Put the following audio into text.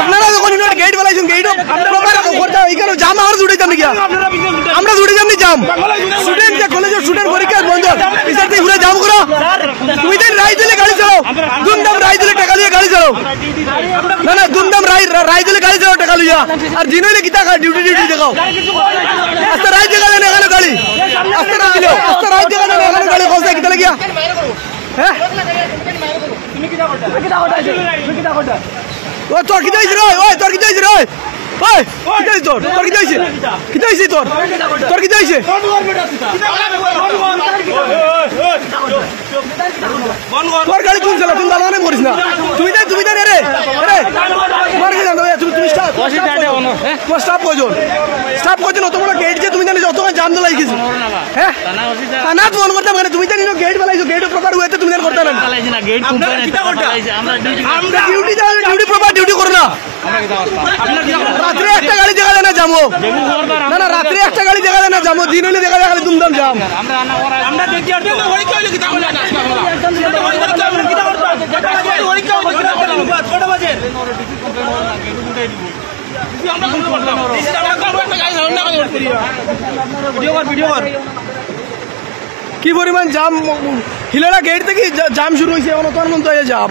আপনারা যখন gate বেলাইছেন gate এখানে জাম আমরা জুড়ে যাম নাকি আমরা জুড়ে যাম নি জাম স্টুডেন্ট যে কলেজের স্টুডেন্ট পরীক্ষা বন্ধ ইসার থেকে ঘুরে জাম করো তুমি তো রায় দিলে গাড়ি চালাও দুমদাম রায় দিলে টাকা দিয়ে গাড়ি চালাও না না দুমদাম রায় দিলে গাড়ি চালাও টাকা লইয়া আর দিন হইলে কিতা ডিউটি দেখাও আস্তে রায় দেখা দেন এখানে গাড়ি আস্তে না দিলেও আস্তে রায় দেখা দেন এখানে গাড়ি কষ্ট কিতা লাগিয়া হ্যাঁ ও তোর কি যাইছিস রে ওই তোর কি যাইছিস রে ওই কি যাইছিস তোর কি যাইছিস কি যাইছিস তোর কি যাইছিস তোর গাড়ি কোন চালা তুমি ভালো করিস না তুমি তো রে তোমার কি জানো তুমি স্টাফ কজন অত বড় গেট যে তুমি জানি যত জাম দলাই গেছো হ্যাঁ না ফোন করতে মানে তুমি জানি গেট বেলাইছো গেট প্রপার ওয়েতে তুমি জানি করতে না গেট আমরা ডিউটি প্রপার ডিউটি করো না রাত্রে একটা গাড়ি দেখা যায় না যাবো না না রাত্রে একটা গাড়ি দেখা যায় না যাবো দিন হলে দেখা যায় খালি দুমদাম যাম আমরা দেখি আর পরীক্ষা হইলে কি তা না কটা বাজে কি পরিমাণ জাম হিলেরা গেট থেকে জাম শুরু হয়েছে এখন তোর মন তো জাম